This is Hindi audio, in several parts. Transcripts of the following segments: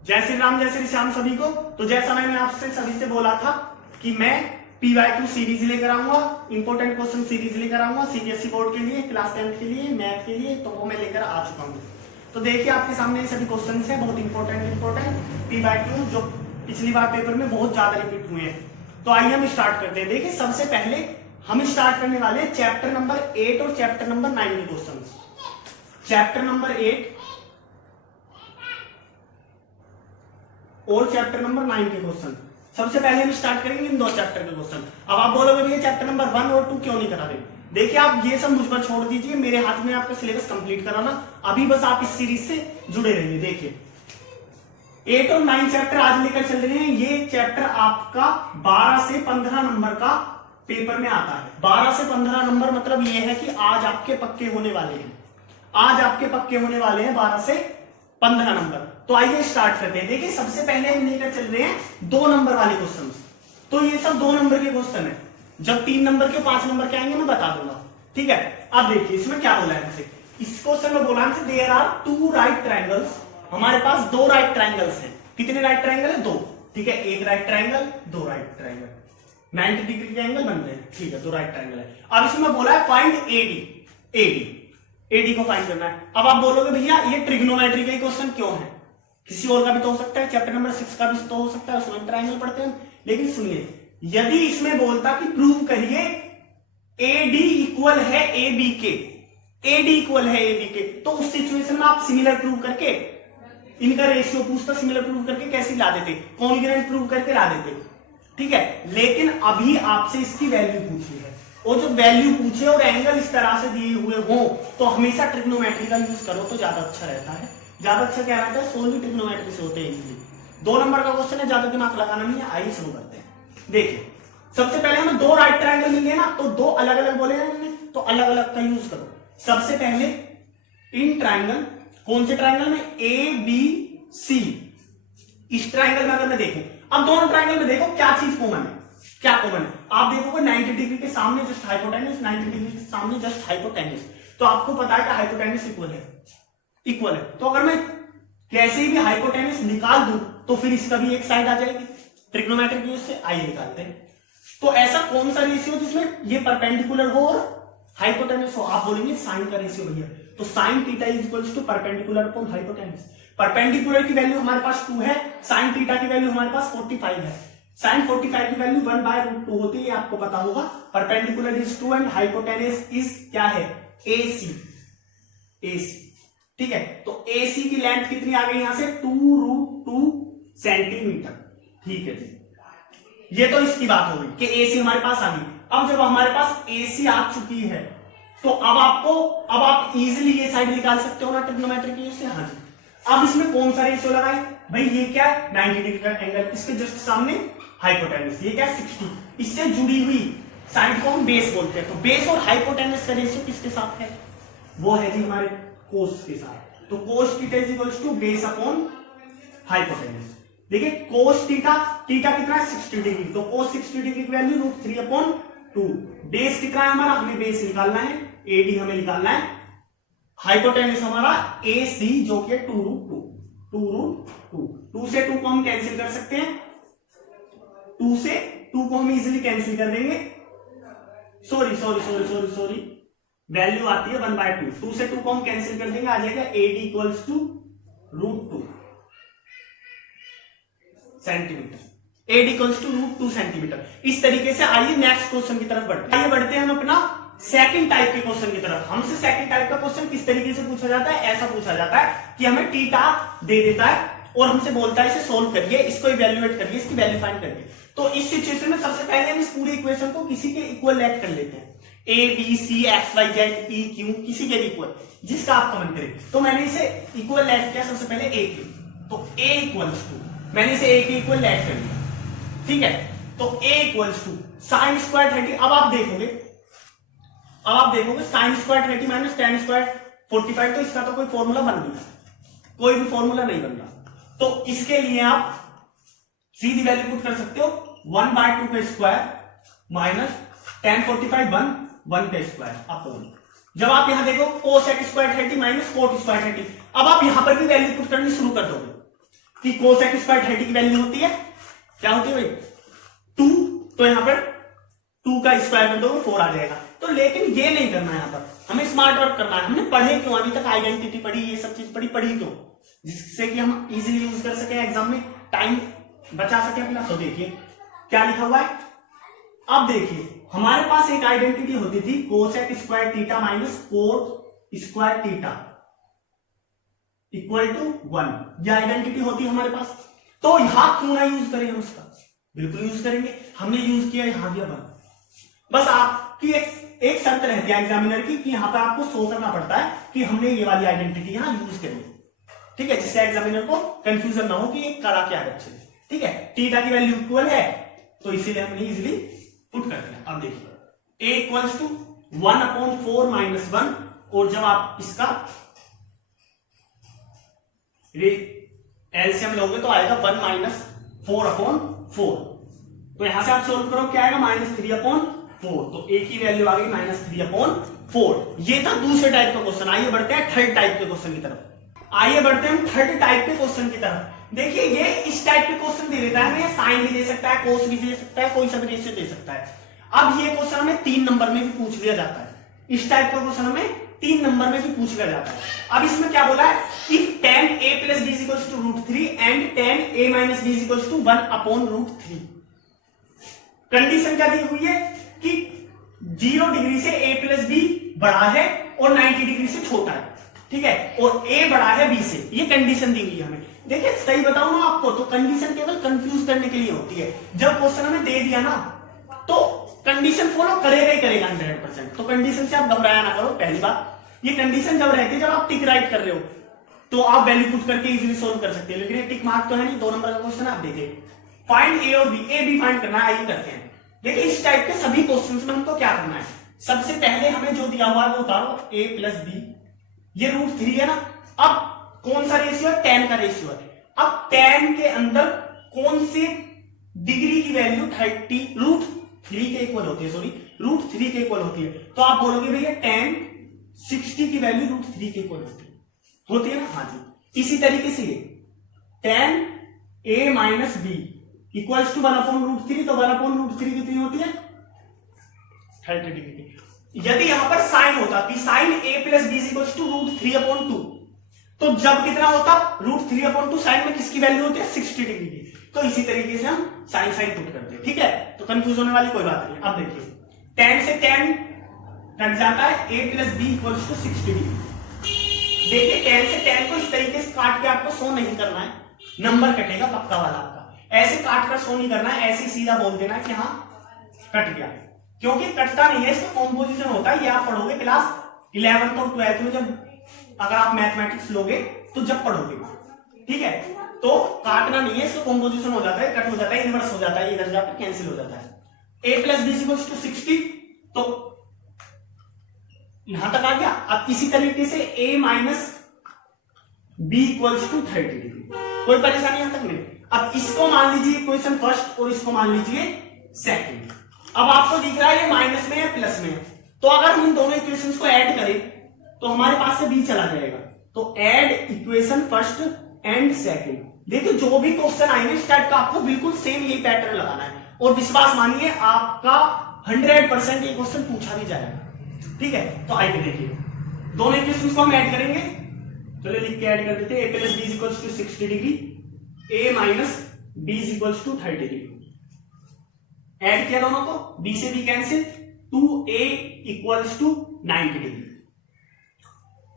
जय श्री राम, जय श्री श्याम सभी को। तो जैसा मैंने आपसे सभी से बोला था कि मैं PY2 सीरीज लेकर आऊंगा, इंपोर्टेंट क्वेश्चन सीरीज लेकर आऊंगा सीबीएसई बोर्ड के लिए, क्लास 10 के लिए, मैथ के लिए, तो वो मैं लेकर आ चुका हूँ। तो देखिए आपके सामने ये सभी क्वेश्चन है, बहुत इंपॉर्टेंट PY2 जो पिछली बार पेपर में बहुत ज्यादा रिपीट हुए हैं। तो आइए हम स्टार्ट करते हैं। देखिए सबसे पहले हम स्टार्ट करने वाले हैं चैप्टर नंबर 8 और चैप्टर नंबर 9 के क्वेश्चन। चैप्टर नंबर 8 और चैप्टर नंबर 9 के क्वेश्चन। सबसे पहले हम स्टार्ट करेंगे इन दो चैप्टर के क्वेश्चन। अब आप बोलोगे भैया चैप्टर नंबर 1 और 2 क्यों नहीं करा रहे? देखिए आप ये सब मुझ पर छोड़ दीजिए, मेरे हाथ में आपका सिलेबस कंप्लीट कराना। अभी बस आप इस सीरीज से जुड़े रहिए। देखिए 8 और 9 चैप्टर आज लेकर चल रहे हैं। ये चैप्टर आपका 12 से 15 नंबर का पेपर में आता है। 12 से 15 नंबर मतलब ये है कि आज आपके पक्के होने वाले हैं। आज आपके पक्के होने वाले हैं 12 से 15 नंबर। तो आइए स्टार्ट करते हैं। देखिए सबसे पहले हम लेकर चल रहे हैं 2 नंबर वाले क्वेश्चन। तो ये सब 2 नंबर के क्वेश्चन है। जब 3 नंबर के 5 नंबर के आएंगे मैं बता दूंगा, ठीक है। अब देखिए इसमें क्या बोला है हमसे। इस क्वेश्चन में बोला है देयर आर 2 राइट ट्रायंगल्स। हमारे पास 2 राइट ट्रायंगल्स हैं। कितने राइट ट्रायंगल है? 2, ठीक है। एक right triangle, 2 right triangle, 90 degree के एंगल बन रहे हैं, ठीक है। 2 राइट ट्रायंगल है। अब इसमें बोला है फाइंड एडी को फाइंड करना है। अब आप बोलोगे भैया ये ट्रिग्नोमेट्री का क्वेश्चन क्यों है? किसी और का भी तो हो सकता है, चैप्टर नंबर 6 का भी तो हो सकता है, उसमें ट्रायंगल पढ़ते हैं। लेकिन सुनिए, यदि इसमें बोलता कि प्रूव करिए AD इक्वल है AB के, AD इक्वल है AB के, तो उस सिचुएशन में आप सिमिलर प्रूव करके, इनका रेशियो पूछता, सिमिलर प्रूव करके कैसे ला देते, कॉन्ग्रुएंट प्रूव करके ला देते, ठीक है। लेकिन अभी आपसे इसकी वैल्यू पूछी है, और जो वैल्यू पूछे और एंगल इस तरह से दिए हुए हो तो हमेशा ट्रिग्नोमेट्री का यूज करो तो ज्यादा अच्छा रहता है। ज्यादा अच्छा क्या रहता है? सोल्व ट्रिग्नोमेट्री से होते हैं इजीली। 2 नंबर का क्वेश्चन है, ज्यादा दिमाग लगाना नहीं है। आइए शुरू करते हैं। देखिए सबसे पहले हमें 2 राइट ट्रायंगल मिल गए ना, तो 2 अलग अलग बोले हैं, तो अलग अलग का यूज करो। सबसे पहले इन ट्रायंगल, कौन से ट्रायंगल में? ABC। इस ट्रायंगल में अगर मैं देखूं, अब दोनों ट्रायंगल में देखो क्या चीज कॉमन है, क्या कॉमन है? आप देखोगे 90 डिग्री के सामने जस्ट हाइपोटेन्यूस, 90 डिग्री के सामने जस्ट हाइपोटेन्यूस। तो आपको पता है कि हाइपोटेन्यूस इक्वल है। तो अगर मैं कैसे भी हाइपोटेन्यूस निकाल दूं तो फिर इसका भी एक साइड आ जाएगी। ट्रिग्नोमेट्रिक यूज से आइए निकालते हैं। तो ऐसा कौन सा रेशियो जिसमें ये परपेंडिकुलर हो और हाइपोटेन्यूस हो? आप बोलेंगे साइन का रेशियो भैया। तो sine theta is equals to perpendicular upon hypotenuse. Perpendicular की वैल्यू हमारे पास 2 है, साइन थीटा की वैल्यू हमारे पास 45 है। साइन 45 की वैल्यू 1/√2 होती है, आपको पता होगा। Perpendicular is 2 and hypotenuse is क्या है? AC, ठीक है। तो AC की लेंथ कितनी आ गई यहां से? 2√2 सेंटीमीटर, ठीक है जी। ये तो इसकी बात हो गई कि AC हमारे पास आ गई। अब जब हमारे पास AC आ चुकी है तो अब आप इजीली ये साइड निकाल सकते हो ना ट्रिग्नोमेट्री की यूज से। हाँ जी। अब इसमें कौन सा रेशियो लगाए भाई? ये क्या है? 90 डिग्री का एंगल, इसके जस्ट सामने हाइपोटेन्यूस, ये क्या है? 60। इससे जुड़ी हुई साइड को हम बेस बोलते हैं। तो बेस और हाइपोटेन्यूस का रेशियो किसके साथ है? वो है जी हमारे कोस के साथ। तो cos theta is equals to base upon hypotenuse. देखिए कोस थीटा कितना है? 60 डिग्री। तो कोस 60 डिग्री की वैल्यू √3/2। बेस कितना है हमारा? हमें बेस निकालना है, AD हमें निकालना है। हाइपोटेन्यूस हमारा AC जो कि 2√2। 2 से 2 को हम कैंसिल कर सकते हैं, 2 से 2 को हम इजीली कैंसिल कर देंगे। सॉरी, वैल्यू आती है 1/2। 2 से 2 को हम कैंसिल कर देंगे, आ जाएगा AD equals to √2 centimetre. AD equals to √2 centimetre. इस तरीके से आइए नेक्स्ट क्वेश्चन की तरफ बढ़ते हैं हम अपना सेकंड टाइप के क्वेश्चन की तरफ। हमसे सेकंड टाइप का क्वेश्चन किस तरीके से पूछा जाता है? ऐसा पूछा जाता है कि हमें थीटा दे देता है और हमसे बोलता है इसे सोल्व करिए, इसको इवैल्यूएट करिए, इसकी वैल्यू फाइंड करिए। तो इस सिचुएशन में सबसे पहले हम इस पूरे इक्वेशन को किसी के इक्वल लेट कर लेते हैं। ABC, XYZ, EQ, किसी के भी इक्वल, जिसका आप कमेंट करें। तो मैंने इसे इक्वल लेट किया सबसे पहले A के। तो A इक्वल्स टू, मैंने इसे A के इक्वल लेट कर लिया, ठीक है। तो A equals to sine square 30। अब आप देखोगे sine square 30 minus tan square 45। तो इसका तो कोई फॉर्मूला बन नहीं, कोई भी फॉर्मूला नहीं बन रहा। तो इसके लिए आप सीधी वैल्यू पुट कर सकते हो, 1/2 का स्क्वायर माइनस tan 45 1 का स्क्वायर अपॉन। जब आप यहां देखो cos x square 30 minus cot square 30। अब आप यहां पर भी वैल्यू पुट करनी शुरू कर दोगे। कि कोसेक स्क्वायर 30 की वैल्यू होती है क्या होती है भाई 2, तो यहां पर 2 का स्क्वायर कर दो 4 आ जाएगा। तो लेकिन ये नहीं करना है, यहां पर हमें स्मार्ट वर्क करना है। हमने पढ़े क्यों अभी तक, आइडेंटिटी पढ़ी, ये सब चीज पढ़ी क्यों, जिससे कि हम इजीली यूज कर सके एग्जाम में, टाइम बचा सके अपना। तो देखिए क्या लिखा हुआ है, अब देखिए हमारे पास एक आइडेंटिटी होती थी cosec square theta minus cot square theta equal to 1, यह आइडेंटिटी होती है हमारे पास। तो यहां क्यों ना यूज करें हम उसका, बिल्कुल यूज करेंगे। हमने यूज किया यहां भी 1, बस आपकी एक शर्त रहती है एग्जामिनर की कि यहां पर आपको शो करना पड़ता है कि हमने ये वाली आइडेंटिटी यहां यूज करी, ठीक है, जिससे एग्जामिनर को कंफ्यूजन ना हो कि ये करा क्या बच्चे, ठीक है। थीटा की वैल्यू इक्वल है तो इसीलिए हमने इजीली पुट कर दिया। अब देखिए a इक्वल्स टू 1/4 माइनस 1, और जब आप इसका एलसीएम लोगे तो आएगा 1 माइनस 4/4, तो यहां से आप सोल्व करो क्या आएगा -3/4, तो a की वैल्यू आ गई -3/4। ये था दूसरे टाइप का क्वेश्चन। आइए बढ़ते हैं थर्ड टाइप के क्वेश्चन की तरफ। आइए बढ़ते हैं थर्ड टाइप के क्वेश्चन की तरफ। देखिए ये इस टाइप के क्वेश्चन दे देता है, हमें साइन भी दे सकता है, कोस भी दे सकता है, कोई सा भी रेशियो दे सकता है। अब ये क्वेश्चन हमें 3 नंबर में भी पूछ लिया जाता है, इस टाइप का क्वेश्चन हमें 3 नंबर में भी पूछ लिया जाता है। अब इसमें क्या बोला है, if tan a plus b is equals to √3 and tan a minus b is equals to 1/√3। Condition क्या दी हुई है कि 0 डिग्री से a प्लस बी बड़ा है और 90 डिग्री से छोटा है, ठीक है, और a बड़ा है b से, ये कंडीशन दी हुई है हमें। देखिए सही बताऊं ना आपको, तो कंडीशन केवल कंफ्यूज करने के लिए होती है। जब क्वेश्चन हमें दे दिया ना तो कंडीशन फॉलो करेगा ही करेगा 100%, तो कंडीशन से आप घबराया ना करो। पहली बात, ये कंडीशन जब रहती है जब आप टिक राइट कर रहे हो तो आप वैल्यू पुट करके इजीली सोल्व कर सकते हैं, लेकिन ये टिक मार्क तो है नहीं, 2 नंबर का क्वेश्चन आप देखिए फाइंड ए और बी, ए बी फाइंड करना है, आइए करते हैं। देखिए इस टाइप के सभी क्वेश्चंस में हमको क्या करना है, सबसे पहले हमें जो दिया हुआ है वो उतारो, a प्लस बी, ये √3 है ना। अब कौन सा रेशियो है, tan का रेशियो है। अब tan के अंदर कौन से डिग्री की वैल्यू √3 के इक्वल होती है, √3 के इक्वल होती है, तो आप बोलोगे भैया tan 60 की वैल्यू √3 के इक्वल होती है ना। हाँ जी, इसी तरीके से tan a minus b equals to 1/√3, तो 1/√3 कितनी होती है 30 डिग्री। यदि यहां पर साइन होता कि sine a plus b equals to √3/2, तो जब कितना होता √3/2, साइन में किसकी वैल्यू होती है 60 डिग्री की, तो इसी तरीके से हम साइन पुट करते हैं, ठीक है। तो कंफ्यूज होने वाली कोई बात नहीं। अब देखिए tan से tan कट जाता है, a plus b equals to 60 degree. देखिए tan से tan को इस तरीके से काट के आपको शो नहीं करना है, नंबर कटेगा पक्का वाला आपका, ऐसे काट कर शो नहीं करना है, ऐसे सीधा बोल देना है कि हाँ कट गया, क्योंकि कटता नहीं है, इसका कॉम्पोजिशन होता है। ये आप पढ़ोगे क्लास 11th और 12th में, जब अगर आप मैथमेटिक्स लोगे तो जब पढ़ोगे, ठीक है, तो काटना नहीं है, इसका कॉम्पोजिशन हो जाता है, कट हो जाता है, इनवर्स हो जाता है, इधर जाकर कैंसिल हो जाता है। a plus b equals to 60, तो यहां तक आ गया। अब इसी तरीके से a minus b equals to 30 degree, कोई परेशानी यहां तक नहीं। अब इसको मान लीजिए इक्वेशन फर्स्ट और इसको मान लीजिए सेकंड। अब आपको दिख रहा है ये माइनस में है प्लस में है, तो अगर हम इन दोनों इक्वेशंस को ऐड करें तो हमारे पास से b चला जाएगा, तो add equation first and second. देखिए जो भी क्वेश्चन आएंगे इस टाइप का आपको बिल्कुल सेम यही पैटर्न लगाना है, और विश्वास मानिए आपका 100% ये क्वेश्चन पूछा भी जाएगा, ठीक है। तो आइए देखिए दोनों इक्वेशंस को हम ऐड करेंगे, चलिए लिख के ऐड कर देते हैं। a plus b equals to 60 degree, a minus b equals to 30 degree. Add किया दोनों को, b से b cancel, 2a equals to 90 degree.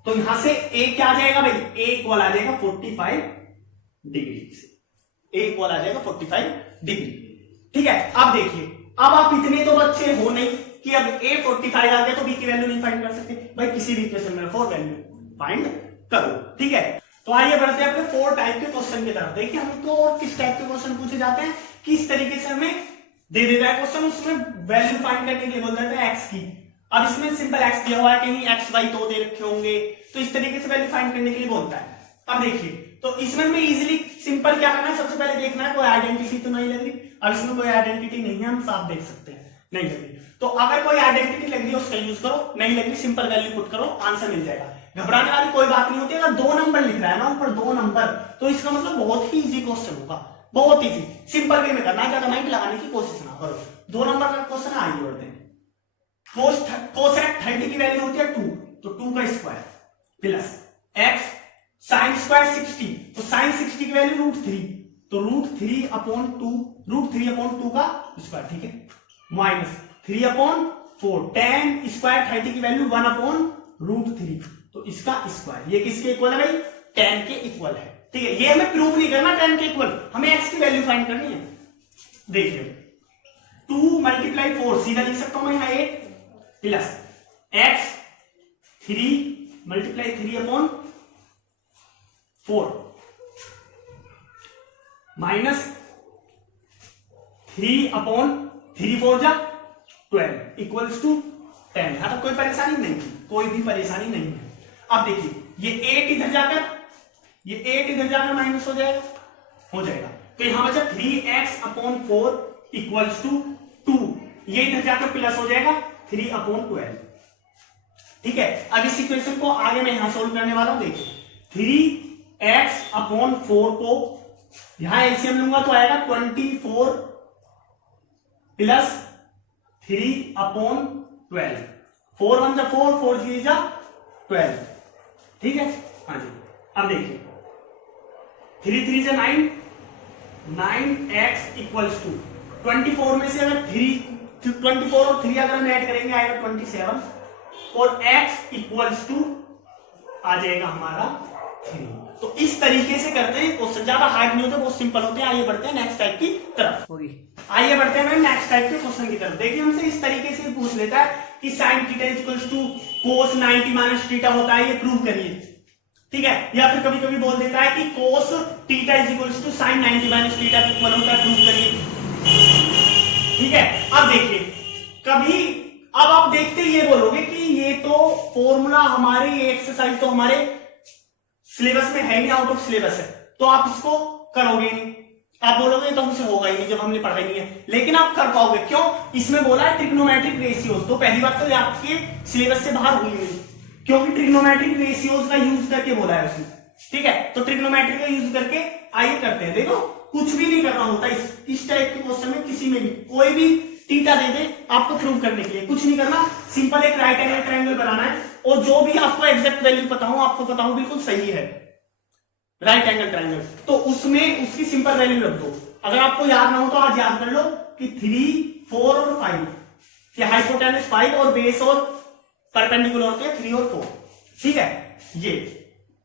तो यहां से a क्या आ जाएगा भाई, a इक्वल आ जाएगा 45 डिग्री से, a इक्वल आ जाएगा 45 डिग्री, ठीक है। अब देखिए, अब आप इतने तो बच्चे हो नहीं कि अब a 45 आ गया तो b की वैल्यू नहीं फाइंड कर सकते भाई, किसी भी इक्वेशन में 4 वैल्यू फाइंड करो, ठीक है। तो आइए बढ़ते हैं अपने 4 टाइप के क्वेश्चन की तरफ। देखिए हमको और किस टाइप के क्वेश्चन पूछे जाते हैं, किस तरीके से हमें दे देता है क्वेश्चन, उसमें वैल्यू फाइंड करने के लिए बोल देता है x की। अब इसमें सिंपल x दिया हुआ है, कहीं x y तो दे रखे होंगे, तो इस तरीके से वैल्यू फाइंड करने के लिए बोलता है। अब देखिए, तो इसमें हमें इजीली सिंपल क्या करना है, सबसे पहले देखना है कोई आइडेंटिटी तो नहीं लग रही। अब इसमें कोई आइडेंटिटी नहीं है, हम साफ देख सकते हैं नहीं लग रही। तो अगर कोई आइडेंटिटी लग रही है उसका यूज करो, नहीं लग रही सिंपल वैल्यू पुट करो, आंसर मिल जाएगा। घबराने वाली कोई बात नहीं होती। अगर 2 नंबर लिख रहा है ना ऊपर 2 नंबर, तो इसका मतलब बहुत ही इजी क्वेश्चन होगा, बहुत इजी। सिंपल वे में करना, ज्यादा माइंड लगाने की कोशिश ना करो। 2 नंबर का क्वेश्चन आगे बढ़ते हैं। कोसेक 30 की वैल्यू होती है 2, तो 2 का square plus x sine square 60, तो साइन 60 की वैल्यू √3, तो √3/2 का स्क्वायर, ठीक है, माइनस 3/4 tan स्क्वायर 30 की वैल्यू 1/√3, तो इसका स्क्वायर। ये किसके इक्वल है भाई? tan के इक्वल है, ठीक है। ये हमें प्रूव नहीं करना tan के इक्वल, हमें x की वैल्यू फाइंड करनी है। देखिए 2 × 4 सीधा लिख सकता हूं मैं यहां 8 plus x 3 × 3/4 minus 3/3/4 equals to 10। यहां तक कोई परेशानी नहीं, कोई भी परेशानी नहीं है। अब देखिए ये 8 इधर जाकर माइनस हो जाएगा, तो यहां बचा 3x/4 इक्वल्स टू 2, ये इधर जाकर प्लस हो जाएगा 3/12, ठीक है। अब इस इक्वेशन को आगे मैं यहां सोल्व करने वाला हूं। देखिए 3x/4 को यहां एलसीएम लूंगा तो आएगा 24 प्लस 3/12, 4 1 जा 4, 4 3 जा 12, ठीक है। हाँ जी, अब देखिए 3 3 जा 9, 9x इक्वल्स टू 24 में से अगर 24 और 3 अगर हम ऐड करेंगे आएगा 27, और x इक्वल्स टू आ जाएगा हमारा 3। तो इस तरीके से करते हैं क्वेश्चन, ज्यादा हार्ड नहीं होते, बहुत सिंपल होते हैं। आइए बढ़ते हैं नेक्स्ट टाइप की तरफ। आइए बढ़ते हैं नेक्स्ट टाइप के क्वेश्चन की तरफ। देखिए हमसे इस तरीके से पूछ लेता है कि sin theta equals to cos 90 minus theta होता है, ये प्रूव करिए, ठीक है। या फिर कभी कभी बोल देता है कि cos theta equals to sin 90 minus theta के इक्वल होता है, प्रूव करिए, ठीक है। अब देखिए अब आप देखते ये बोलोगे कि ये तो फॉर्मूला हमारे, ये एक्सरसाइज तो हमारे सिलेबस में है नहीं, आउट ऑफ सिलेबस है, तो आप इसको करोगे नहीं, आप बोलोगे तो हमसे होगा ही नहीं जब हमने पढ़ाई नहीं है। लेकिन आप कर पाओगे, क्यों? इसमें बोला है ट्रिग्नोमेट्रिक रेशियोज, तो पहली बात तो ये आपके सिलेबस से बाहर हुई नहीं, क्योंकि ट्रिग्नोमेट्रिक रेशियोज का यूज करके बोला है उसने, ठीक है। तो ट्रिग्नोमेट्रिक का यूज करके आइए करते हैं। देखो कुछ भी नहीं करना होता इस टाइप के क्वेश्चन में, किसी में भी कोई भी थीटा दे दे आपको प्रूव करने के लिए, कुछ नहीं करना, सिंपल एक राइट एंगल ट्रायंगल बनाना है, और जो भी आपको एग्जैक्ट वैल्यू पता हो, आपको पता हो बिल्कुल सही है राइट एंगल ट्रायंगल, तो उसमें उसकी सिंपल वैल्यू रख दो। अगर आपको याद ना हो तो आज याद कर लो कि 3 4 और 5, ये हाइपोटेनस 5 और बेस और परपेंडिकुलर होते हैं 3 और 4, ठीक है। ये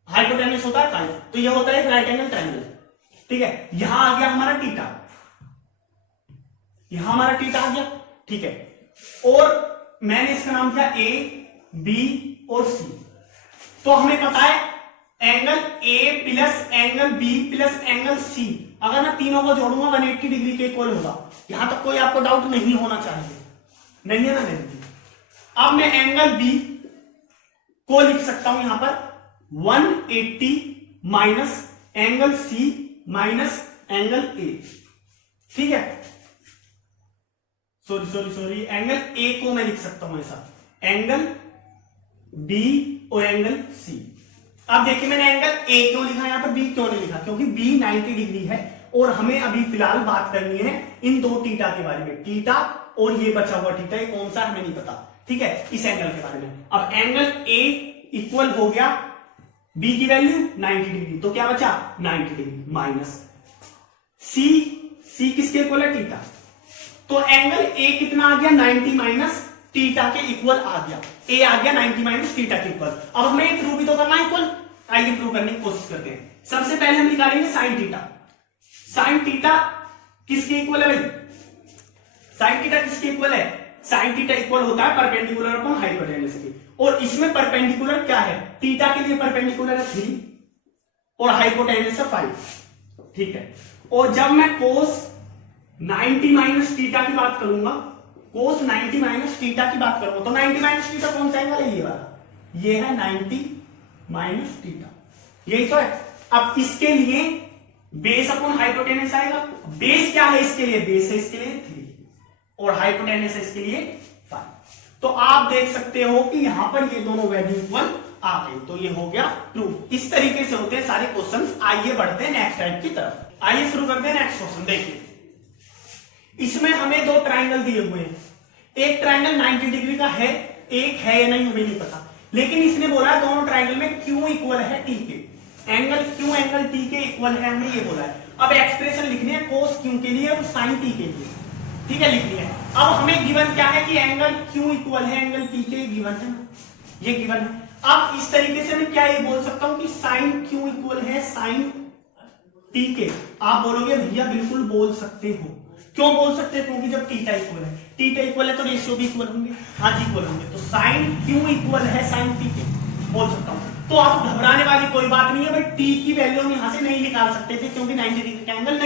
हाइपोटेनस होता है 5, तो ये होता है एक राइट एंगल ट्रायंगल, ठीक है। यहां आ गया हमारा थीटा, यहां हमारा थीटा आ गया, ठीक है। और मैंने इसका नाम दिया A, B और C, तो हमें पता है angle A plus angle B plus angle C, अगर मैं तीनों को जोड़ूंगा 180 डिग्री के इक्वल होगा। यहां तक कोई आपको डाउट नहीं होना चाहिए, नहीं है ना? नहीं। अब मैं एंगल B को लिख सकता हूं यहां पर 180 minus angle C minus angle A, ठीक है। सॉरी एंगल A को मैं लिख सकता हूं ऐसा, एंगल B और एंगल C। अब देखिए मैंने एंगल A क्यों लिखा, यहां पर B क्यों नहीं लिखा? क्योंकि B 90 डिग्री है, और हमें अभी फिलहाल बात करनी है इन दो थीटा के बारे में, थीटा और ये बचा हुआ थीटा, ये कौन सा हमें नहीं पता, ठीक है, इस एंगल के बारे में। अब एंगल A इक्वल हो गया B की वैल्यू 90 डिग्री, तो क्या बचा 90 डिग्री माइनस C किसके इक्वल है? थीटा। तो एंगल A कितना आ गया 90 माइनस थीटा के इक्वल आ गया, A आ गया 90 माइनस थीटा के इक्वल। अब हमें प्रूव भी तो करना इक्वल, आइए प्रूव करने की कोशिश करते हैं। सबसे पहले हम निकालेंगे साइन थीटा। साइन थीटा किसके इक्वल है भाई? साइन थीटा किसके इक्वल है? साइन थीटा इक्वल होता है परपेंडिकुलर अपॉन हाइपोटेनस के, और इसमें परपेंडिकुलर क्या है? थीटा के लिए परपेंडिकुलर है 3 और हाइपोटेनस है 5, ठीक है। और जब मैं कोस 90 माइनस थीटा की बात करूंगा, कोस 90 माइनस थीटा की बात करूंगा, तो 90 माइनस थीटा कौन सा एंगल है? ये वाला, ये है 90 माइनस थीटा, यही तो है। अब इसके लिए बेस अपॉन हाइपोटेनस आएगा। बेस क्या है इसके लिए? बेस है इसके लिए 3 और हाइपोटेनस है इसके लिए 5। तो आप देख सकते हो कि यहां पर ये दोनों वैल्यू इक्वल आ गई। तो ये हो गया प्रूफ। इस तरीके से होते हैं सारे क्वेश्चंस। आइए बढ़ते हैं नेक्स्ट टाइप की तरफ। आइए शुरू करते हैं नेक्स्ट क्वेश्चन। देखिए इसमें हमें दो ट्राइंगल दिए हुए हैं। एक ट्राइंगल 90 डिग्री का है, एक है या नहीं हमें नहीं पता, लेकिन इसने बोला है दोनों ट्राइंगल में क्यू इक्वल है टी के, एंगल क्यू एंगल टी के इक्वल है, हमें ये बोला है। अब एक्सप्रेशन लिखनी है कोस क्यू के लिए और साइन टी के लिए, ठीक है, लिख लिया है। अब हमें गिवन क्या है कि एंगल क्यू इक्वल है एंगल टी के, गिवन है ना, ये गिवन है। अब इस तरीके से मैं क्या ये बोल सकता हूं कि साइन क्यू इक्वल है साइन टी के। आप बोलोगे भैया बिल्कुल बोल सकते हो। क्यों बोल सकते हैं? क्योंकि जब थीटा इक्वल है, थीटा इक्वल है तो रेशियो भी इक्वल होंगे, हाँ इक्वल होंगे। तो साइन क्यू इक्वल है साइन टी के बोल सकता हूं। तो आप घबराने वाली कोई बात नहीं है भाई, टी की वैल्यू हम यहां से नहीं निकाल सकते थे क्योंकि 90 डिग्री का एंगल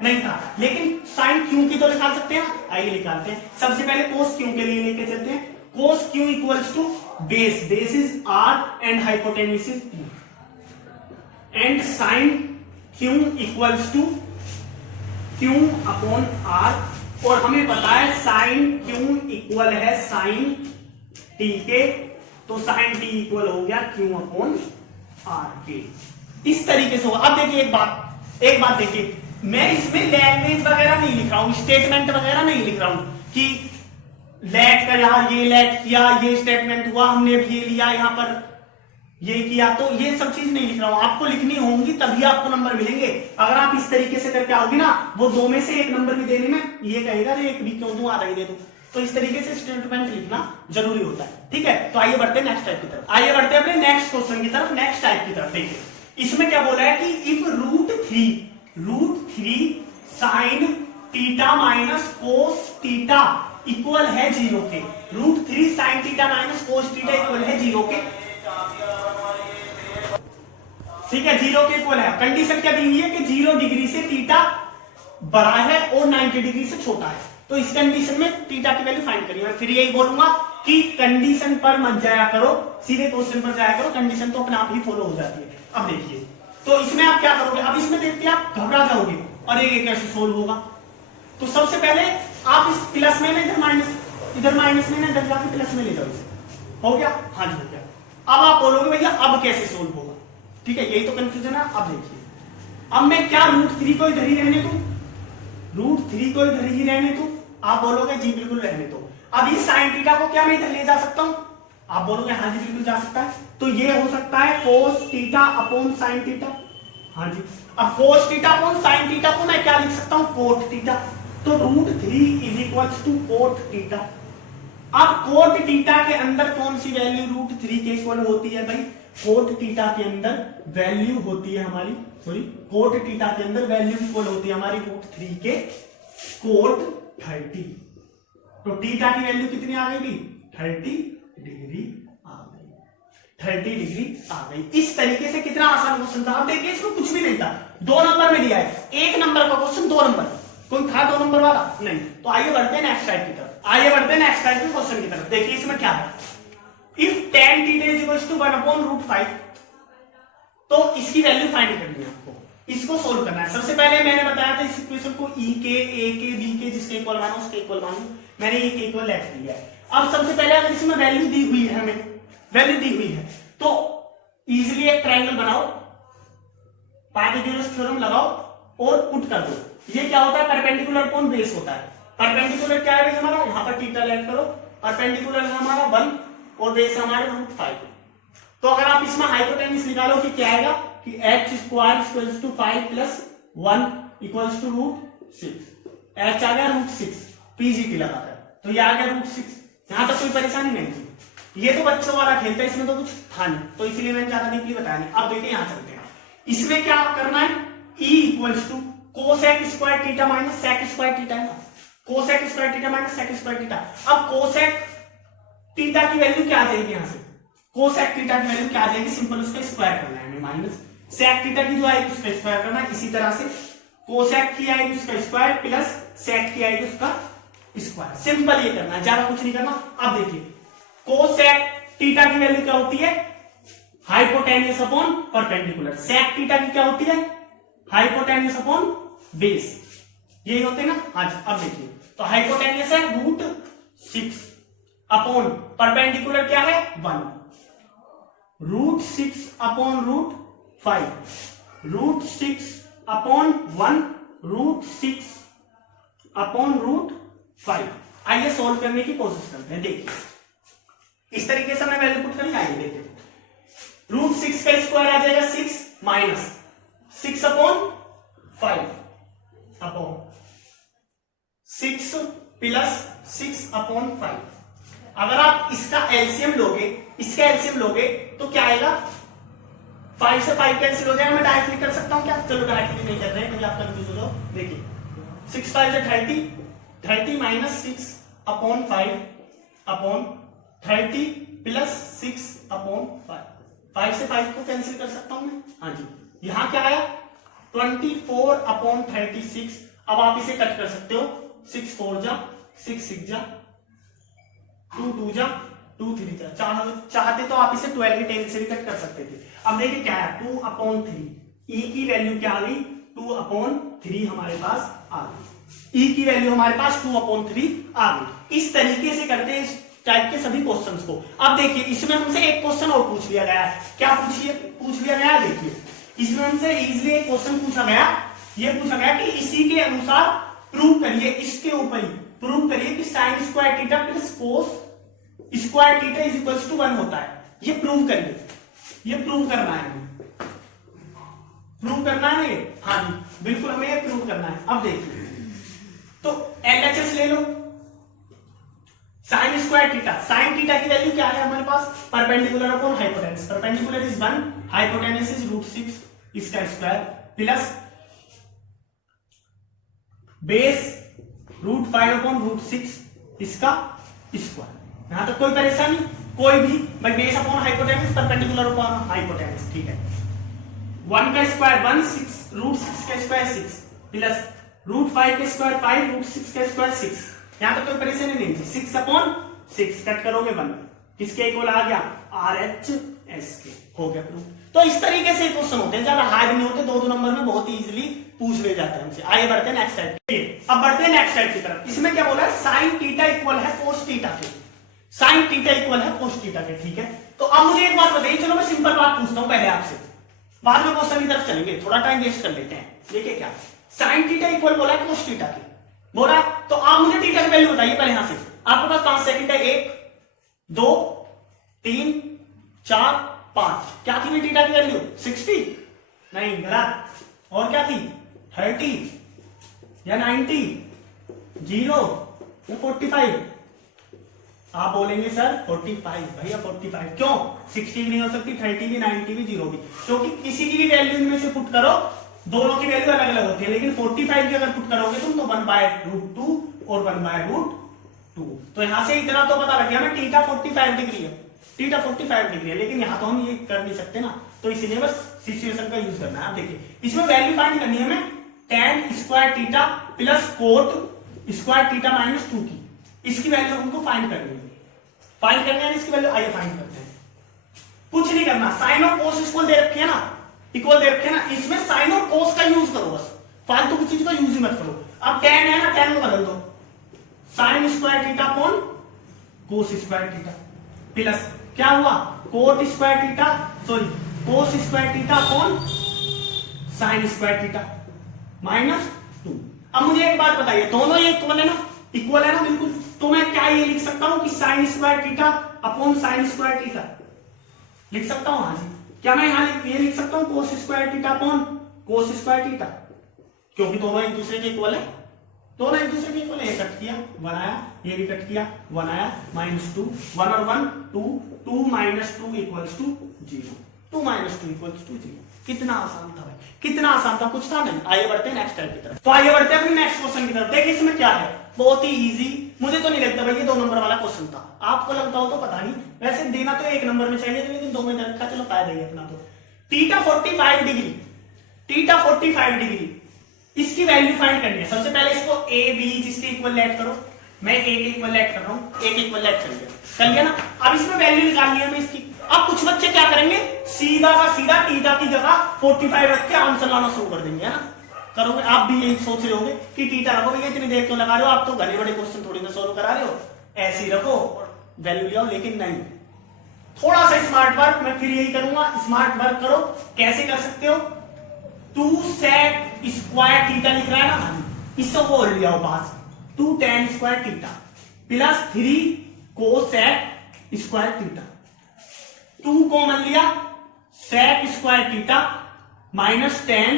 नहीं था, लेकिन साइन क्यू की तो निकाल सकते हैं। आइए निकालते हैं। सबसे पहले कोस क्यू के लिए लेके चलते हैं। Cos Q equals to base, base is R and hypotenuse is P, and sine Q equals to Q upon R, और हमें पता है साइन क्यू इक्वल है साइन टी के, तो साइन टी इक्वल हो गया क्यू अपॉन आर के। इस तरीके से होगा। अब देखिए एक बात देखिए, मैं इसमें लैंग्वेज वगैरह नहीं लिख रहा हूं, स्टेटमेंट वगैरह नहीं लिख रहा हूं कि लेट का यहां ये लेट किया, ये स्टेटमेंट हुआ, हमने ये लिया यहां पर ये किया, तो ये सब चीज नहीं लिख रहा हूं। आपको लिखनी होंगी तभी आपको नंबर मिलेंगे। अगर आप इस तरीके से करके आओगे ना, वो दो में से एक नंबर भी देने में ये कहेगा रे एक भी क्यों दूं, आधा ही दे दूं। तो इस तरीके से स्टेटमेंट लिखना जरूरी होता है, ठीक है। तो आइए बढ़ते हैं नेक्स्ट टाइप की तरफ। आइए बढ़ते हैं अपने नेक्स्ट क्वेश्चन की तरफ, नेक्स्ट टाइप की तरफ। देखिए इसमें क्या बोला है कि if root three sine theta minus cos theta equal है 0 के, root 3 sine theta minus cos theta equal है 0 के, ठीक है, 0 के इक्वल है। कंडीशन क्या दी हुई है कि 0 डिग्री से टीटा बड़ा है और 90 डिग्री से छोटा है। तो इस कंडीशन में टीटा की वैल्यू फाइंड करिए। मैं फिर यही बोलूंगा कि कंडीशन पर मत जाया करो, सीधे क्वेश्चन पर जाया करो, कंडीशन तो अपने आप ही फॉलो हो जाती है। अब देखिए तो इसमें आप क्या करोगे, अब इसमें देखते आप घबरा जाओगे और ये कैसे सोल्व होगा। तो सबसे पहले आप इस प्लस में इधर माइनस में इधर जाके प्लस में ले जाओ। हो गया? हाँ जी हो गया। अब आप बोलोगे भैया अब कैसे सोल्व होगा, ठीक है, यही तो कंफ्यूजन है। अब देखिए अब मैं क्या रूट 3 को इधर ही रहने दूं, रूट 3 को इधर ही रहने दूं, आप बोलोगे जी बिल्कुल रहने दो। अब ये साइन थीटा को क्या मैं इधर ले जा सकता हूं, आप बोलोगे हाँ जी बिल्कुल जा सकता है। तो ये हो सकता है cos theta upon sine theta, हाँ जी। अब cos theta upon sine theta को मैं क्या लिख सकता हूं, कोट थीटा। तो root 3 is equal to cot theta. अब कोट थीटा के अंदर कौन सी वैल्यू रूट 3 के इक्वल होती है भाई, कोट थीटा के अंदर वैल्यू होती है हमारी, सॉरी कोट थीटा के अंदर वैल्यू इक्वल होती है हमारी रूट 3 के कोट 30। तो थीटा की वैल्यू कितनी आ गई, 30 डिग्री आ गई, 30 डिग्री आ गई। इस तरीके से कितना आसान क्वेश्चन था। अब देखिए इसमें कुछ भी नहीं था, 2 नंबर में दिया है, 1 नंबर का क्वेश्चन 2 नंबर, कोई था 2 नंबर वाला नहीं। तो आइए बढ़ते हैं नेक्स्ट टाइप की तरफ, आइए बढ़ते हैं नेक्स्ट टाइप के क्वेश्चन की तरफ। देखिए इसमें क्या है, if tan theta is equal to 1 upon root 5, तो इसकी वैल्यू फाइंड करनी है आपको, इसको सोल्व करना है। सबसे पहले मैंने बताया था इस इक्वेशन को ई के, ए के, बी के, जिसके इक्वल मानो उसके इक्वल मानो, मैंने ई के इक्वल लिख दिया है। अब सबसे पहले अगर इसमें वैल्यू दी हुई है, हमें वैल्यू दी हुई है, तो इजीली एक ट्रायंगल बनाओ, पाइथागोरस थ्योरम लगाओ और पुट कर दो। ये क्या होता है, परपेंडिकुलर अपॉन बेस होता है। परपेंडिकुलर क्या है भाई हमारा, यहां पर थीटा लेट करो, परपेंडिकुलर है हमारा 1 और बेस हमारा रूट 5। तो अगर आप इसमें हाइपोटेन्यूज निकालो कि क्या आएगा कि h square equals to 5 plus 1 equals to root 6, h आ गया रूट 6, पीजीटी लगाकर, तो ये आ गया रूट 6। यहां तक कोई परेशानी नहीं थी, ये तो बच्चों वाला खेल था, इसमें तो कुछ था नहीं, तो इसलिए मैंने ज्यादा डीपली बताया नहीं। अब देखिए यहां चलते हैं, इसमें क्या करना है, e equals to cosec square theta minus sec square theta है ना, cosec square theta minus sec square theta. अब कोसेक थीटा की वैल्यू क्या आ जाएगी, यहां से कोसेक थीटा की वैल्यू क्या आ जाएगी, सिंपल उसका स्क्वायर करना है, माइनस सेक थीटा की जो आएगी उसका स्क्वायर करना है। इसी तरह से कोसेक की आएगी उसका स्क्वायर प्लस सेक की आएगी उसका स्क्वायर, सिंपल ये करना है, ज्यादा कुछ नहीं करना। अब देखिए कोसेक थीटा की वैल्यू क्या होती है, hypotenuse upon perpendicular. Sec theta की क्या होती है, हाइपोटेन्यूज अपॉन बेस, यही होते हैं ना। हाँ जी, अब देखिए तो हाइपोटेन्यूज है रूट 6 अपॉन परपेंडिकुलर क्या है 1, √6/√5, √6/1, √6/√5। आइए सोल्व करने की कोशिश करते हैं। देखिए इस तरीके से हमें वैल्यू पुट करनी आइए। देखिए √6 का स्क्वायर आ जाएगा 6 माइनस 6/5 अपॉन 6 प्लस 6/5। अगर आप इसका एलसीएम लोगे, इसका एलसीएम लोगे तो क्या आएगा? 5 से 5 कैंसिल हो जाएगा। मैं डायरेक्टली कर सकता हूं क्या? चलो डायरेक्टली नहीं कर रहे हैं, आप कंफ्यूज हो जाओ। देखिए 6 5 से 30 माइनस 6/5 अपॉन 30 प्लस 6/5। 5 से 5 को कैंसिल कर सकता हूं मैं। हाँ जी, यहां क्या आया? 24/36। अब आप इसे कट कर सकते हो। 6 4 जा, 6 6 जा, 2 2 जा, 2 3 जा। चाहते तो आप इसे 12 के 10 से भी कट कर सकते थे। अब देखिए क्या है? 2/3। ई की वैल्यू क्या आ गई? 2/3 हमारे पास आ गई। ई की वैल्यू हमारे पास 2/3 आ गई। इस तरीके से करते हैं इस टाइप के सभी क्वेश्चंस को। अब देखिए इसमें हमसे एक क्वेश्चन और पूछ लिया गया है। क्या पूछ लिया गया है? देखिए इसमें हमसे इजीली एक क्वेश्चन पूछा गया, ये पूछा गया कि इसी के अनुसार प्रूव करिए, इसके ऊपर ही प्रूव करिए कि sin square theta plus cos square theta is equal to 1 होता है। ये प्रूव करिए, ये प्रूव करना है। प्रूव करना है ये? हाँ जी बिल्कुल, हमें ये प्रूव करना है। अब देखिए तो LHS ले लो। sin square theta, sin theta की वैल्यू क्या है हमारे पास? Perpendicular upon hypotenuse. Perpendicular is 1, hypotenuse is √6 इसका स्क्वायर प्लस बेस √5/√6 इसका स्क्वायर। यहां तक कोई परेशानी? कोई भी भाई, base upon hypotenuse, perpendicular upon hypotenuse, ठीक है। 1 का स्क्वायर 1, 6 √6 का स्क्वायर 6 प्लस √5 का स्क्वायर 5, √6 का स्क्वायर 6। यहां तक कोई परेशानी नहीं थी। 6/6 कट करोगे 1, किसके इक्वल आ गया? RHS के। हो गया प्रूफ। तो इस तरीके से क्वेश्चन होते हैं, ज्यादा हार्ड नहीं होते, 2 नंबर में बहुत इजीली पूछ ले जाते हैं हमसे। आगे बढ़ते हैं नेक्स्ट टाइप। अब बढ़ते हैं नेक्स्ट टाइप की तरफ। इसमें क्या बोला है? sin थीटा इक्वल है cos थीटा के। sin थीटा इक्वल है cos थीटा के, ठीक है। तो अब मुझे एक बात बताइए, चलो मैं सिंपल बात पूछता हूं पहले आपसे, बाद में क्वेश्चन की तरफ चलेंगे, थोड़ा टाइम वेस्ट कर लेते हैं। देखिए क्या sin थीटा इक्वल बोला है cos थीटा के, बोला है। तो आप मुझे थीटा की वैल्यू बताइए पहले। यहां से आपके पास 5 सेकंड है। 1 2 3 4 5। क्या थी मेरी थीटा की वैल्यू? 60? नहीं, गलत। और क्या थी? 30 या 90, 0 या 45? आप बोलेंगे सर 45। भैया 45 क्यों? 60 भी नहीं हो सकती, 30 भी, 90 भी, 0 भी, क्योंकि किसी की भी वैल्यू इनमें से पुट करो, दोनों की वैल्यू अलग अलग होती है। लेकिन 45 की अगर पुट करोगे तुम तो 1/√2 और 1/√2। तो यहां से इतना तो पता लग गया ना, थीटा 45 डिग्री है, थीटा 45 डिग्री है। लेकिन यहां तो हम ये कर नहीं सकते ना, तो इसीलिए बस सिचुएशन का यूज करना है। आप देखिए इसमें वैल्यू फाइंड करनी है हमें tan square theta plus cot square theta minus 2 की। इसकी वैल्यू हमको फाइंड करनी है। फाइंड करनी है इसकी वैल्यू। आइए फाइंड करते हैं। कुछ नहीं करना, साइन और कोस इक्वल दे रखे हैं ना, इक्वल दे रखे हैं ना, इसमें साइन और कोस का यूज करो बस, फालतू की चीज का यूज ही मत करो। अब tan है ना, tan को बदल दो, साइन स्क्वायर थीटा अपॉन कोस स्क्वायर थीटा प्लस क्या हुआ? कोट स्क्वायर थीटा, सॉरी कोस square theta upon sign square theta minus 2। अब मुझे एक बात बताइए, दोनों ये इक्वल है ना? इक्वल है ना बिल्कुल। तो मैं क्या ये लिख सकता हूं कि sign square theta upon sign square theta लिख सकता हूं? हाँ जी। क्या मैं यहां ये लिख सकता हूं कोस स्क्वायर थीटा अपॉन कोस स्क्वायर थीटा? क्योंकि दोनों एक दूसरे के इक्वल है, दोनों एक दूसरे के इक्वल है। ये कट किया 1 आया, ये भी कट किया 1 आया, -2, 1 और 1 2, 2 - 2 इक्वल्स टू 0, 2 - 2 इक्वल्स टू 0। कितना आसान था भाई, कितना आसान था, कुछ था नहीं। आइए बढ़ते हैं नेक्स्ट टाइप की तरफ। तो आइए बढ़ते हैं अपने नेक्स्ट क्वेश्चन की तरफ। देखिए इसमें क्या है, बहुत ही इजी। मुझे तो नहीं लगता भाई ये 2 नंबर वाला क्वेश्चन था, आपको लगता हो तो पता नहीं। वैसे देना तो 1 नंबर में चाहिए, लेकिन 2 में दे रखा, चलो फायदा ही अपना। तो थीटा 45 डिग्री, थीटा 45 डिग्री, इसकी वैल्यू फाइंड करनी है। सबसे पहले इसको ए बी जिसके इक्वल लेट करो। मैं ए के इक्वल लेट कर रहा हूं, ए के इक्वल लेट कर लिया ना। अब इसमें वैल्यू निकालनी है हमें इसकी। अब कुछ बच्चे क्या करेंगे, सीधा का सीधा थीटा की जगह 45 रख के आंसर लाना शुरू कर देंगे, है ना? करोगे आप भी यही सोच रहे होगे कि थीटा रखो, भैया इतनी देर क्यों लगा रहे हो, आप तो घने बड़े क्वेश्चन थोड़ी ना सोल्व करा रहे हो, ऐसे ही रखो और वैल्यू ले आओ। लेकिन नहीं, थोड़ा सा स्मार्ट वर्क मैं फिर यही करूंगा, स्मार्ट वर्क करो। कैसे कर सकते हो, 2 sec स्क्वायर थीटा लिख रहा है ना, इसको बोल लिया पास 2 tan square theta plus 3 cosec square theta, 2 common लिया, sec square theta minus tan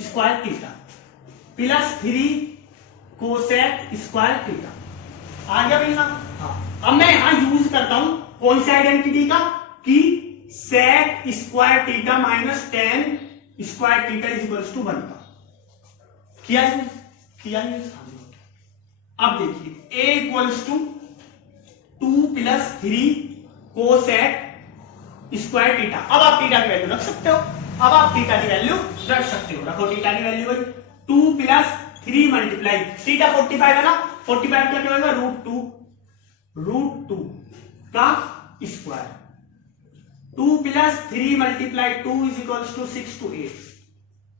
square theta plus 3 cosec square theta. आ गया भाई? हाँ। अब मैं यहां यूज करता हूं कौन सी आइडेंटिटी का, कि sec square theta minus tan square theta is equals to 1 का। किया ये? अब देखिए a equals to 2 plus 3 cosec square theta. अब आप थीटा की वैल्यू रख सकते हो, रखो थीटा की वैल्यू भाई 2 प्लस 3 मल्टीप्लाई थीटा 45 है ना, 45 क्या होगा, रूट 2 का square, 2 plus 3 multiply 2 is equals to 6 to 8।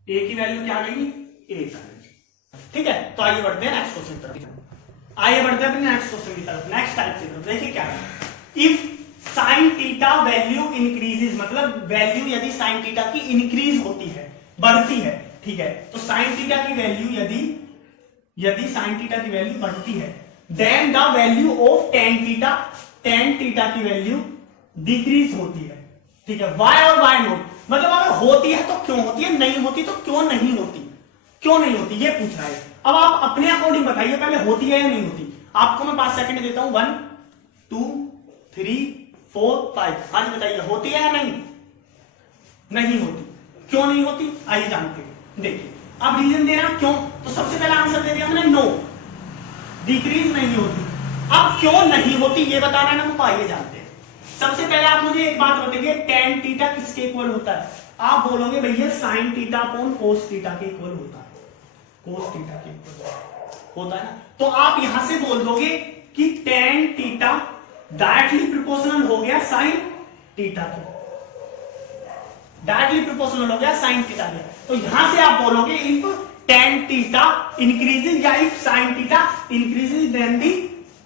A की वैल्यू क्या आ गई, 8 आ गई। ठीक है, तो आइए बढ़ते हैं नेक्स्ट क्वेश्चन की तरफ। आइए बढ़ते हैं अपने नेक्स्ट क्वेश्चन की तरफ, नेक्स्ट टाइप की तरफ। देखिए क्या है, if sine theta value increases, मतलब वैल्यू यदि साइन थीटा की इंक्रीज होती है, बढ़ती है, ठीक है, तो साइन थीटा की वैल्यू यदि साइन थीटा की वैल्यू बढ़ती है, then the value of tan theta की वैल्यू डिक्रीज होती है। ठीक है, वाई और वाई नॉट, मतलब अगर होती है तो क्यों होती है, नहीं होती तो क्यों नहीं होती, ये पूछ रहा है। अब आप अपने अकॉर्डिंग बताइए, पहले होती है या नहीं होती। आपको मैं 5 सेकंड देता हूं, 1 2 3 4 5। आज बताइए होती है या नहीं होती। क्यों नहीं होती, आइए जानते हैं। देखिए अब रीजन देना क्यों, तो सबसे पहला आंसर दे दिया हमने नो, डिक्रीज नहीं होती। अब क्यों नहीं होती ये बताना है ना, तो आइए जानते हैं। सबसे पहले आप मुझे एक बात बताइए, टेन थीटा किसके इक्वल होता है। आप बोलोगे भैया sine theta upon cos theta के इक्वल होता है, कोस थीटा के इक्वल होता है ना, तो आप यहां से बोल दोगे कि टेन थीटा डायरेक्टली प्रोपोर्शनल हो गया साइन थीटा के, डायरेक्टली प्रोपोर्शनल हो गया साइन थीटा के। तो यहां से आप बोलोगे इफ टेन थीटा इंक्रीजिंग या if sine theta increasing then the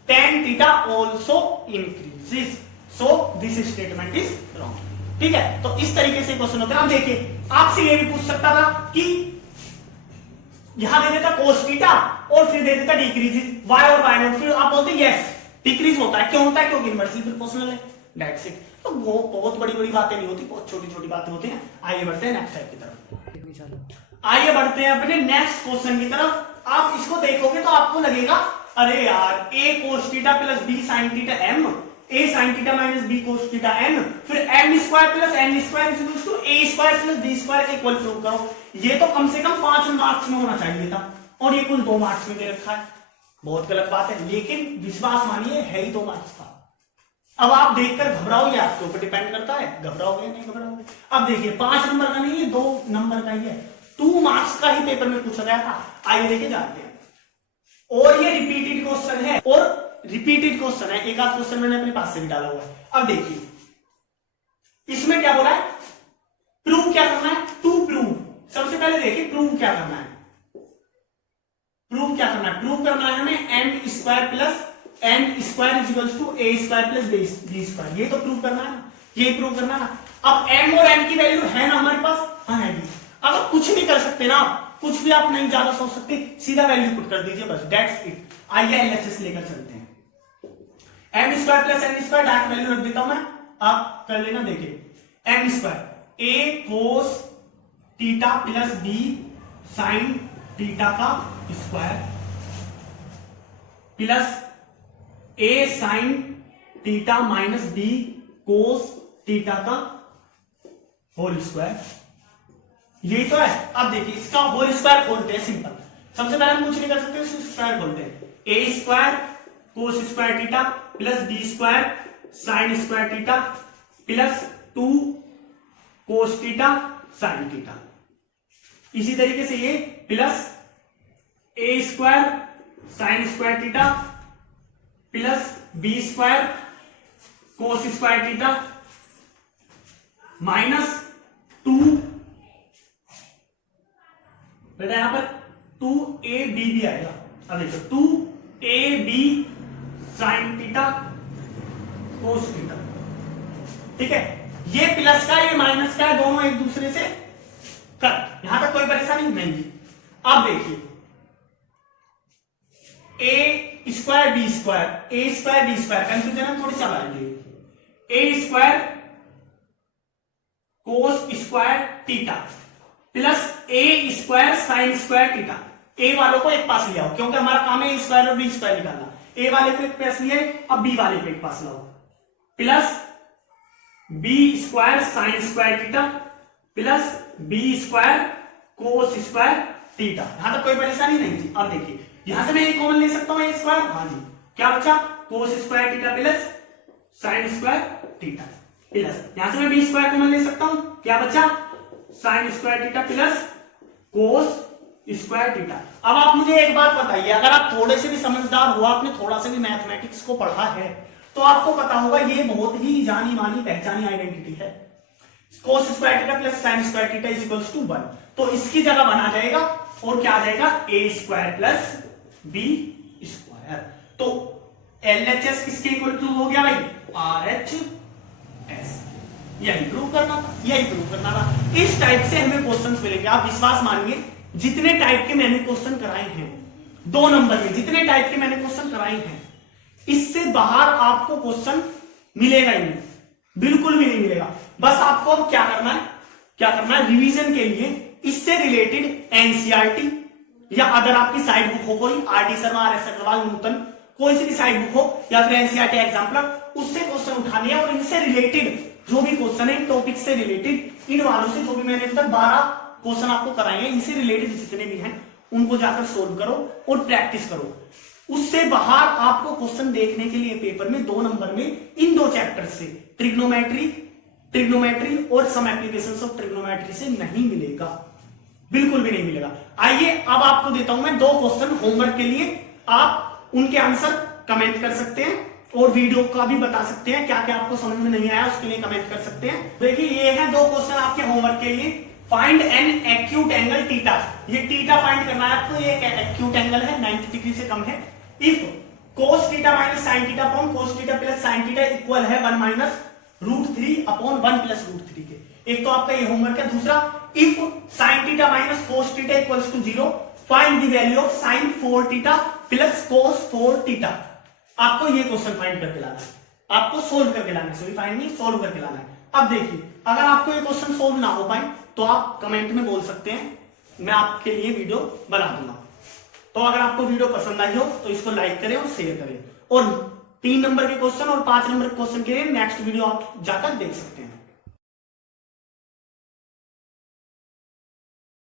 tan theta also increases, so this statement is wrong. ठीक है, तो इस तरीके से क्वेश्चन होता है। अब देखिए आपसे ये भी पूछ सकता था कि यहां दे देता कोस थीटा और फिर दे देता डिक्रीजिंग वाई और वाई नॉट, फिर आप बोलते यस डिक्रीज होता है। क्यों होता है, क्योंकि इनवर्सली प्रोपोर्शनल है, दैट्स इट। तो वो बहुत बड़ी बड़ी बातें नहीं होती, बहुत छोटी छोटी बातें होती हैं। आइए बढ़ते हैं नेक्स्ट टाइप की तरफ, आइए बढ़ते हैं अपने नेक्स्ट क्वेश्चन की तरफ। आप इसको देखोगे तो आपको लगेगा अरे यार a cos theta plus b sin theta m, a sin theta minus b cos theta n, फिर m square plus n square is equal to a square plus b square के इक्वल प्रूव करो। ये तो कम से कम 5 मार्क्स में होना चाहिए था और ये कुल 2 मार्क्स में दे रखा है। बहुत गलत बात है, लेकिन विश्वास मानिए है ही 2 मार्क्स का। अब आप देखकर घबराओ, ये आपके ऊपर डिपेंड करता है, घबराओगे नहीं घबराओगे। अब देखिए 5 नंबर का नहीं है, 2 नंबर का ही है, 2 मार्क्स का ही पेपर में पूछा गया था। आइए देखे जानते हैं। और ये रिपीटेड क्वेश्चन है, एक आध क्वेश्चन मैंने अपने पास से भी डाला हुआ है। अब देखिए इसमें क्या बोला है, प्रूव क्या करना है, टू प्रूव। सबसे पहले देखिए प्रूव क्या करना है, प्रूव करना है हमें m square plus n square is equals to a square plus b square. ये तो प्रूव करना है ना, ये प्रूव करना है ना। अब m और n की वैल्यू है ना हमारे पास, हाँ है। अगर कुछ नहीं कर सकते ना, कुछ भी आप नहीं ज्यादा सोच सकते, सीधा वैल्यू पुट कर दीजिए बस, दैट्स इट। आइए एलएचएस लेकर चलते हैं। m square plus n square direct value रख देता हूं मैं, आप कर लेना। देखिए m square a cos theta plus b sin theta का square plus a sin theta minus b cos theta का होल स्क्वायर, यही तो है। अब देखिए इसका होल स्क्वायर खोलते हैं, सिंपल। सबसे पहले हम कुछ नहीं कर सकते, इसका स्क्वायर खोलते हैं। a square cos square theta plus b square sine square theta plus 2 cos theta sine theta. इसी तरीके से ये plus a square sine square theta plus b square cos square theta minus 2, बेटा यहां पर 2ab भी आएगा। अब देखो 2ab sine theta cos theta ठीक है, ये प्लस का ये माइनस का दोनों एक दूसरे से कट, यहां तक कोई परेशानी नहीं जी। अब देखिए A square B square, A square B square, confusion है थोड़ी सा बात, A square cos square theta plus A square sine square theta. A वालों को एक पास ले आओ क्योंकि हमारा काम है ए स्क्वायर और बी स्क्वायर निकालना। ए वाले को एक पास लिए, अब बी वाले को एक पास लाओ, plus b square sine square theta plus b square cos square theta. यहां तक कोई परेशानी नहीं थी। अब देखिए यहां से मैं एक कॉमन ले सकता हूं, ए स्क्वायर, हाँ जी, क्या बचा, कोस square theta plus sine square theta plus यहां से मैं बी स्क्वायर कॉमन ले सकता हूं, क्या बचा, sign square theta plus cos square theta. अब आप मुझे एक बात बताइए, अगर आप थोड़े से भी समझदार हो, आपने थोड़ा से भी मैथमेटिक्स को पढ़ा है, तो आपको पता होगा ये बहुत ही जानी मानी पहचानी आइडेंटिटी है, cos square theta plus sine square theta is equals to 1। तो इसकी जगह बना जाएगा और क्या आ जाएगा, ए स्क्वायर प्लस बी स्क्वायर। तो एलएचएस किसके इक्वल टू हो गया भाई, आरएचएस। यही प्रूव करना था, यही प्रूव करना था। इस टाइप से हमें क्वेश्चंस मिलेंगे, आप विश्वास मानिए जितने टाइप के मैंने क्वेश्चन कराए हैं 2 नंबर में, जितने टाइप के मैंने क्वेश्चन कराए हैं, इससे बाहर आपको क्वेश्चन मिलेगा ही नहीं, बिल्कुल भी नहीं मिलेगा। बस आपको अब क्या करना है, रिवीजन के लिए इससे रिलेटेड एनसीईआरटी या अगर आपकी साइड बुक हो कोई, RD Sharma, R S Agrawal, Nootan, कोई सी भी साइड बुक हो या फिर एनसीईआरटी एग्जाम्पलर, उससे क्वेश्चन उठाने हैं और इनसे रिलेटेड जो भी क्वेश्चन है टॉपिक से रिलेटेड, इन वालों से जो भी मैंने अब तक 12 क्वेश्चन आपको कराए हैं, इनसे रिलेटेड जितने भी हैं उनको जाकर सोल्व करो और प्रैक्टिस करो। उससे बाहर आपको क्वेश्चन देखने के लिए पेपर में 2 नंबर में इन 2 चैप्टर से ट्रिग्नोमेट्री और सम एप्लीकेशंस ऑफ ट्रिग्नोमेट्री से नहीं मिलेगा, बिल्कुल भी नहीं मिलेगा। आइए अब आपको देता हूं मैं 2 क्वेश्चन होमवर्क के लिए, आप उनके आंसर कमेंट कर सकते हैं और वीडियो का भी बता सकते हैं, क्या क्या आपको समझ में नहीं आया उसके लिए कमेंट कर सकते हैं। देखिए ये है 2 क्वेश्चन आपके होमवर्क के लिए। Find an acute angle theta, ये थीटा फाइंड करना है आपको, ये एक्यूट एंगल है 90 डिग्री से कम है। If cos theta minus sine theta upon cos theta plus sine theta equal है 1 माइनस √3 अपॉन 1 प्लस √3 के। एक तो आपका ये होमवर्क है। दूसरा, if sine theta minus cos theta equals to 0, find the value of sine 4 theta plus cos 4 theta. आपको ये क्वेश्चन फाइंड करके लाना है, आपको सोल्व करके लाना है, सॉरी फाइंड नहीं, सोल्व करके लाना है। अब देखिए अगर आपको ये क्वेश्चन सोल्व ना हो पाए तो आप कमेंट में बोल सकते हैं, मैं आपके लिए वीडियो बना दूंगा। तो अगर आपको वीडियो पसंद आई हो तो इसको लाइक करें और शेयर करें, और 3 नंबर के क्वेश्चन और 5 नंबर के क्वेश्चन के लिए नेक्स्ट वीडियो आप जाकर देख सकते हैं।